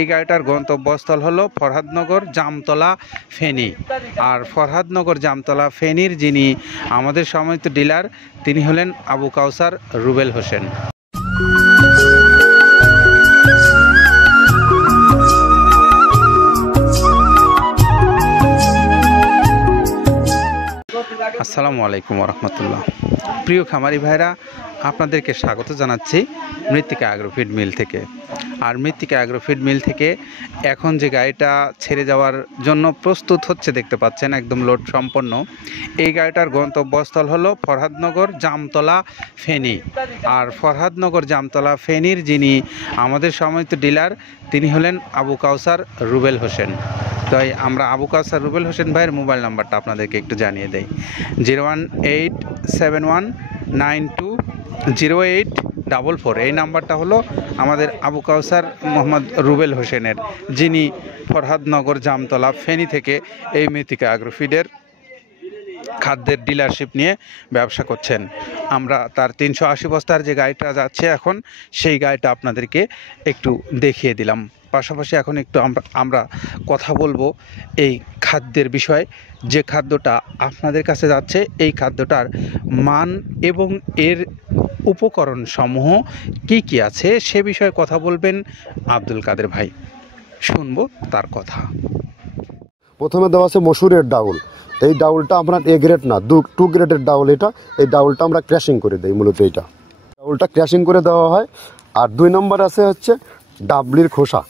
এই গাড়িটার গন্তব্যস্থল হলো ফরহাদনগর জামতলা ফেনী। আর ফরহাদনগর জামতলা ফেনীর যিনি আমাদের সম্মানিত ডিলার তিনি হলেন আবু কাউসার রুবেল হোসেন। আসসালামু আলাইকুম রহমতুল্লাহ। প্রিয় খামারি ভাইরা, আপনাদেরকে স্বাগত জানাচ্ছি মৃত্তিকা অ্যাগ্রো ফিড মিল থেকে। আর মৃত্তিকা অ্যাগ্রো ফিড মিল থেকে এখন যে গাড়িটা ছেড়ে যাওয়ার জন্য প্রস্তুত হচ্ছে দেখতে পাচ্ছেন, একদম লোড সম্পন্ন। এই গাড়িটার গন্তব্যস্থল হলো ফরহাদনগর জামতলা ফেনী। আর ফরহাদনগর জামতলা ফেনীর যিনি আমাদের সম্মানিত ডিলার তিনি হলেন আবু কাউসার রুবেল হোসেন। তাই আমরা আবু কাউসার রুবেল হোসেন ভাইয়ের মোবাইল নাম্বারটা আপনাদেরকে একটু জানিয়ে দেই। 01871920844। এই নাম্বারটা হলো আমাদের আবু কাউসার মোহাম্মদ রুবেল হোসেনের, যিনি ফরহাদনগর জামতলা ফেনী থেকে এই মৃত্তিকা অ্যাগ্রো ফিডের খাদ্যের ডিলারশিপ নিয়ে ব্যবসা করছেন। আমরা তার 380 বস্তার যে গাড়িটা যাচ্ছে এখন, সেই গাড়িটা আপনাদেরকে একটু দেখিয়ে দিলাম। পাশাপাশি এখন একটু আমরা কথা বলবো এই খাদ্যের বিষয়ে। যে খাদ্যটা আপনাদের কাছে যাচ্ছে, এই খাদ্যটার মান এবং এর উপকরণ সমূহ কি কি আছে সে বিষয়ে কথা বলবেন আব্দুল কাদের ভাই। শুনবো তার কথা। প্রথমে দেওয়া আছে মসুরের ডাউল। এই ডাউলটা আপনার এ গ্রেড না, 2 গ্রেডের ডাউল এটা। এই ডাউলটা আমরা ক্র্যাশিং করে দিই, মূলত এইটা ডাউলটা ক্র্যাশিং করে দেওয়া হয়। আর 2 নম্বর আছে হচ্ছে ডাবলির খোসা।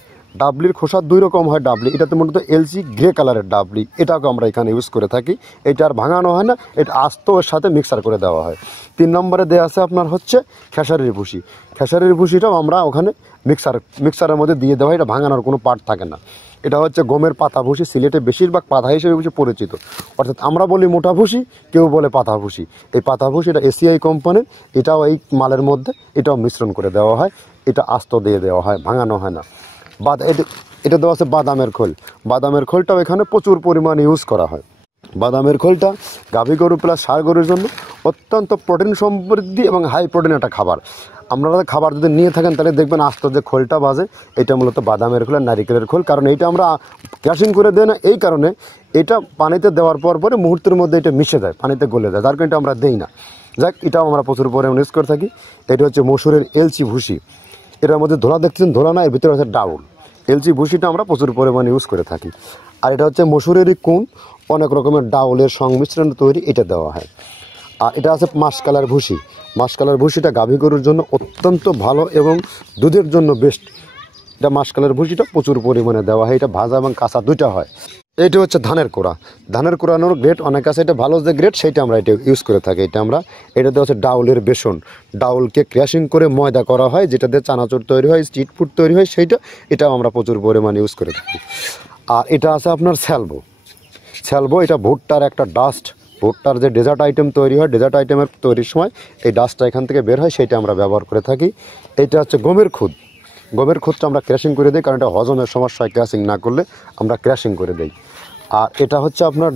ডাবলির খোসা 2 রকম হয় ডাবলি, এটাতে মূলত এলসি গ্রে কালারের ডাবলি, এটাকে আমরা এখানে ইউজ করে থাকি। এটা আর ভাঙানো হয় না, এটা আস্ত ওর সাথে মিক্সার করে দেওয়া হয়। 3 নম্বরে দেওয়া আছে আপনার হচ্ছে খেসারির ভুসি। খেসারির ভুসিটাও আমরা ওখানে মিক্সারের মধ্যে দিয়ে দেওয়া হয়, এটা ভাঙানোর কোনো পার্ট থাকে না। এটা হচ্ছে গমের পাতা ভুসি, সিলেটে বেশিরভাগ পাতা হিসেবে পরিচিত। অর্থাৎ আমরা বলি মোটা ভুসি, কেউ বলে পাতা ভুসি। এই পাতা ভুসি এটা এসিআই কোম্পানির, এটাও এই মালের মধ্যে এটাও মিশ্রণ করে দেওয়া হয়। এটা আস্ত দিয়ে দেওয়া হয়, ভাঙানো হয় না। এটা দেওয়া আছে বাদামের খোল। বাদামের খোলটাও এখানে প্রচুর পরিমাণে ইউজ করা হয়। বাদামের খোলটা গাভী গরু প্লাস ষাঁড় গরুর জন্য অত্যন্ত প্রোটিন সমৃদ্ধি এবং হাই প্রোটিন একটা খাবার। আপনারা খাবার যদি নিয়ে থাকেন তাহলে দেখবেন আস্ত যে খোলটা বাজে, এটা মূলত বাদামের খোল আর নারিকেলের খোল। কারণ এইটা আমরা ক্র্যাশিং করে দেয় না, এই কারণে এটা পানিতে দেওয়ার পরে মুহূর্তের মধ্যে এটা মিশে যায়, পানিতে গলে যায়, যার কারণে এটা আমরা দেই না। যাক, এটাও আমরা প্রচুর পরিমাণে ইউজ করে থাকি। এটা হচ্ছে মসুরের এলচি ভুসি। এটার মধ্যে ধোলা দেখছেন, ধোলা না, এর ভিতরে হচ্ছে ডাউল। এলচি ভুসিটা আমরা প্রচুর পরিমাণে ইউজ করে থাকি। আর এটা হচ্ছে মসুরেরই কুন, অনেক রকমের ডাউলের সংমিশ্রণ তৈরি, এটা দেওয়া হয়। আর এটা আছে মাসকালার ভুসি। মাসকালার ভুসিটা গাভী গরুর জন্য অত্যন্ত ভালো এবং দুধের জন্য বেস্ট। এটা মাসকালার ভুসিটা প্রচুর পরিমাণে দেওয়া হয়, এটা ভাজা এবং কাঁচা দুইটা হয়। এইটা হচ্ছে ধানের কোড়া। ধানের কোড়ানোর গ্রেড অনেক আছে, এটা ভালো যে গ্রেড সেইটা আমরা এটা ইউজ করে থাকি। এটাতে হচ্ছে ডাউলের বেসন। ডাউলকে ক্র্যাশিং করে ময়দা করা হয়, যেটাতে চানাচুর তৈরি হয়, স্ট্রিট ফুড তৈরি হয়, এটাও আমরা প্রচুর পরিমাণে ইউজ করে থাকি। আর এটা আছে আপনার স্যালবো। এটা ভুট্টার একটা ডাস্ট। ভুট্টার যে ডেজার্ট আইটেম তৈরি হয়, ডেজার্ট আইটেমের তৈরির সময় এই ডাস্টটা এখান থেকে বের হয়, সেইটা আমরা ব্যবহার করে থাকি। এটা হচ্ছে গমের খুদ। গমের খুদটা আমরা ক্র্যাশিং করে দিই, কারণ এটা হজমের সমস্যায় ক্র্যাশিং না করলে আমরা ক্র্যাশিং করে দিই। আর এটা হচ্ছে আপনার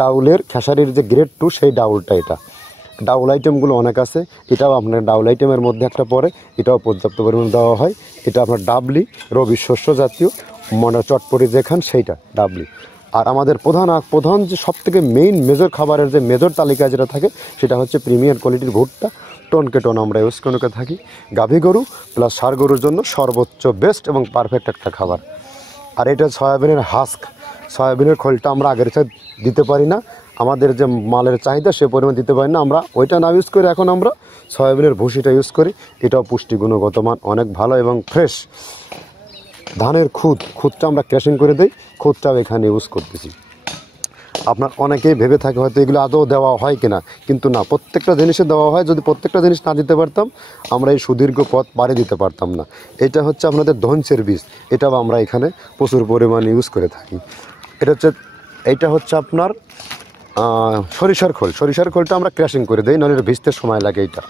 ডাউলের খেসারির যে গ্রেড 2, সেই ডাউলটা। এটা ডাউল আইটেমগুলো অনেক আছে, এটাও আপনার ডাউল আইটেমের মধ্যে একটা পড়ে, এটাও পর্যাপ্ত পরিমাণ দেওয়া হয়। এটা আপনার ডাবলি, রবি শস্য জাতীয়, চটপটি যেখান সেইটা ডাবলি। আর আমাদের প্রধান যে সবথেকে মেজর খাবারের যে মেজর তালিকায় যেটা থাকে, সেটা হচ্ছে প্রিমিয়ার কোয়ালিটির ভুট্টা। টনকে টন আমরা ইউজ করে থাকি। গাভী গরু প্লাস ষাঁড় গরুর জন্য সর্বোচ্চ বেস্ট এবং পারফেক্ট একটা খাবার। আর এটা সয়াবিনের হাস্ক। সয়াবিনের খোলটা আমরা আগের সাথে দিতে পারি না, আমাদের যে মালের চাহিদা সে পরিমাণ দিতে পারি না, আমরা ওইটা না ইউজ করে এখন আমরা সয়াবিনের ভুসিটা ইউজ করি। এটাও পুষ্টি গুণগত মান অনেক ভালো এবং ফ্রেশ। ধানের খুদটা আমরা ক্র্যাশিং করে দিই, খুদটাও এখানে ইউজ করতেছি। আপনার অনেকেই ভেবে থাকে হয়তো এগুলো আদৌ দেওয়া হয় কিনা, কিন্তু না, প্রত্যেকটা জিনিসে দেওয়া হয়। যদি প্রত্যেকটা জিনিস না দিতে পারতাম, আমরা এই সুদীর্ঘ পথ পাড়ি দিতে পারতাম না। এটা হচ্ছে আপনাদের ধনসের বীজ, এটাও আমরা এখানে প্রচুর পরিমাণে ইউজ করে থাকি। এইটা হচ্ছে আপনার সরিষার খোল। সরিষার খোলটা আমরা ক্র্যাশিং করে দিই, নাহলে এটা ভিজতে সময় লাগে। এটা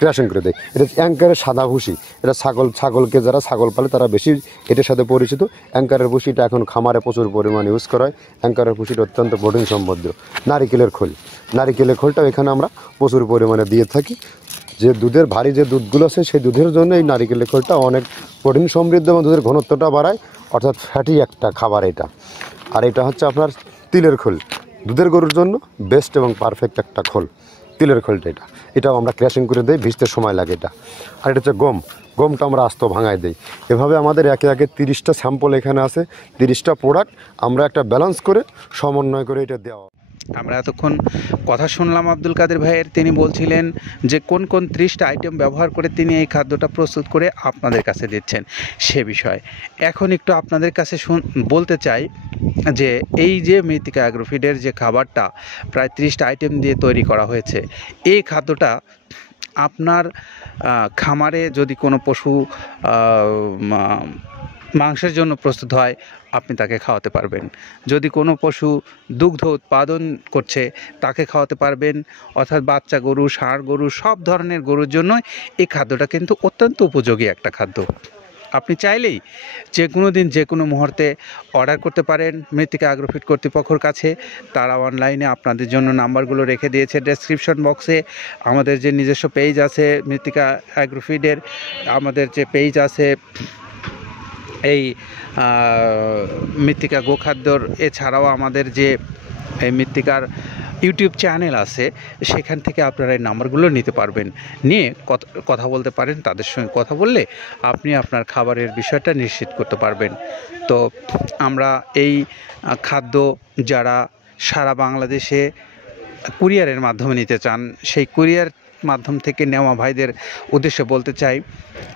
ক্র্যাশিং করে দেয়। এটা অ্যাঙ্কারের সাদা ভুসি। এটা ছাগলকে যারা ছাগল পালে তারা বেশি এটার সাথে পরিচিত। অ্যাঙ্কারের ভুসিটা এখন খামারে প্রচুর পরিমাণে ইউজ করা হয়। অ্যাঙ্কারের ভুসিটা অত্যন্ত প্রোটিন সমৃদ্ধ। নারিকেলের খোলটাও এখানে আমরা প্রচুর পরিমাণে দিয়ে থাকি। যে দুধের ভারী যে দুধগুলো আছে সেই দুধের জন্য এই নারিকেলের খোলটা অনেক প্রোটিন সমৃদ্ধ এবং দুধের ঘনত্বটা বাড়ায়, অর্থাৎ ফ্যাটি একটা খাবার এটা। আর এটা হচ্ছে আপনার তিলের খোল, দুধের গরুর জন্য বেস্ট এবং পারফেক্ট একটা খোল তিলের খোলটা। এটাও আমরা ক্র্যাশিং করে দিই, ভিজতে সময় লাগে এটা। আর এটা হচ্ছে গমটা আমরা আস্ত ভাঙায় দিই। এভাবে আমাদের একে একে 30টা স্যাম্পল এখানে আছে, 30টা প্রোডাক্ট আমরা একটা ব্যালেন্স করে সমন্বয় করে এটা দেওয়া। আমরা এতক্ষণ কথা শুনলাম আব্দুল কাদের ভাইয়ের, তিনি বলছিলেন যে কোন কোন 30টা আইটেম ব্যবহার করে তিনি এই খাদ্যটা প্রস্তুত করে আপনাদের কাছে দিচ্ছেন সে বিষয়। এখন একটু আপনাদের কাছে বলতে চাই যে এই যে মৃত্তিকা অ্যাগ্রোফিডের যে খাবারটা প্রায় 30টা আইটেম দিয়ে তৈরি করা হয়েছে, এই খাদ্যটা আপনার খামারে যদি কোনো পশু মাংসের জন্য প্রস্তুত হয়, আপনি তাকে খাওয়াতে পারবেন। যদি কোনো পশু দুগ্ধ উৎপাদন করছে তাকে খাওয়াতে পারবেন, অর্থাৎ বাচ্চা গরু, ষাঁড় গরু, সব ধরনের গরুর জন্য এই খাদ্যটা কিন্তু অত্যন্ত উপযোগী একটা খাদ্য। আপনি চাইলেই যে কোনো দিন যে কোনো মুহূর্তে অর্ডার করতে পারেন মৃত্তিকা অ্যাগ্রোফিড কর্তৃপক্ষের কাছে। তারা অনলাইনে আপনাদের জন্য নাম্বারগুলো রেখে দিয়েছে ডেসক্রিপশন বক্সে। আমাদের যে নিজস্ব পেজ আছে মৃত্তিকা অ্যাগ্রোফিডের, আমাদের যে পেজ আছে এই মৃত্তিকা গোখাদ্যর, এছাড়াও আমাদের যে এই মৃত্তিকার ইউটিউব চ্যানেল আছে, সেখান থেকে আপনারা এই নাম্বারগুলো নিতে পারবেন, নিয়ে কথা বলতে পারেন। তাদের সঙ্গে কথা বললে আপনি আপনার খাবারের বিষয়টা নিশ্চিত করতে পারবেন। তো আমরা এই খাদ্য যারা সারা বাংলাদেশে কুরিয়ারের মাধ্যমে নিতে চান, সেই কুরিয়ার মাধ্যম থেকে নেওয়া ভাইদের উদ্দেশ্যে বলতে চাই,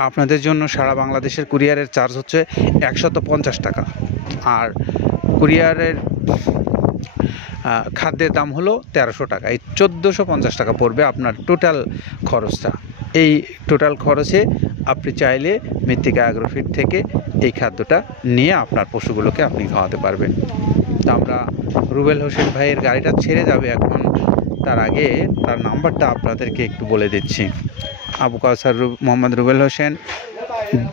আপনাদের জন্য সারা বাংলাদেশের কুরিয়ারের চার্জ হচ্ছে 150 টাকা। আর কুরিয়ারের খাদ্যের দাম হলো 1300 টাকা। এই 1450 টাকা পড়বে আপনার টোটাল খরচটা। এই টোটাল খরচে আপনি চাইলে মৃত্তিকা অ্যাগ্রোফিড থেকে এই খাদ্যটা নিয়ে আপনার পশুগুলোকে আপনি খাওয়াতে পারবেন। তা আমরা রুবেল হোসেন ভাইয়ের গাড়িটা ছেড়ে যাবে এখন, তার আগে তার নাম্বারটা আপনাদেরকে একটু বলে দিচ্ছি। আবু কাউসার মোহাম্মদ রুবেল হোসেন,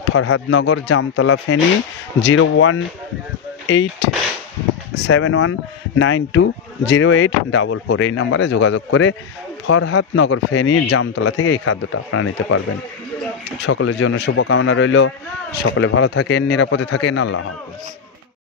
ফরহাদনগর, জামতলা, ফেনী, 01871920844। এই নাম্বারে যোগাযোগ করে ফরহাদনগর, ফেনী, জামতলা থেকে এই খাদ্যটা আপনারা নিতে পারবেন। সকলের জন্য শুভকামনা রইল। সকলে ভালো থাকেন, নিরাপদে থাকেন। আল্লাহ হাফেজ।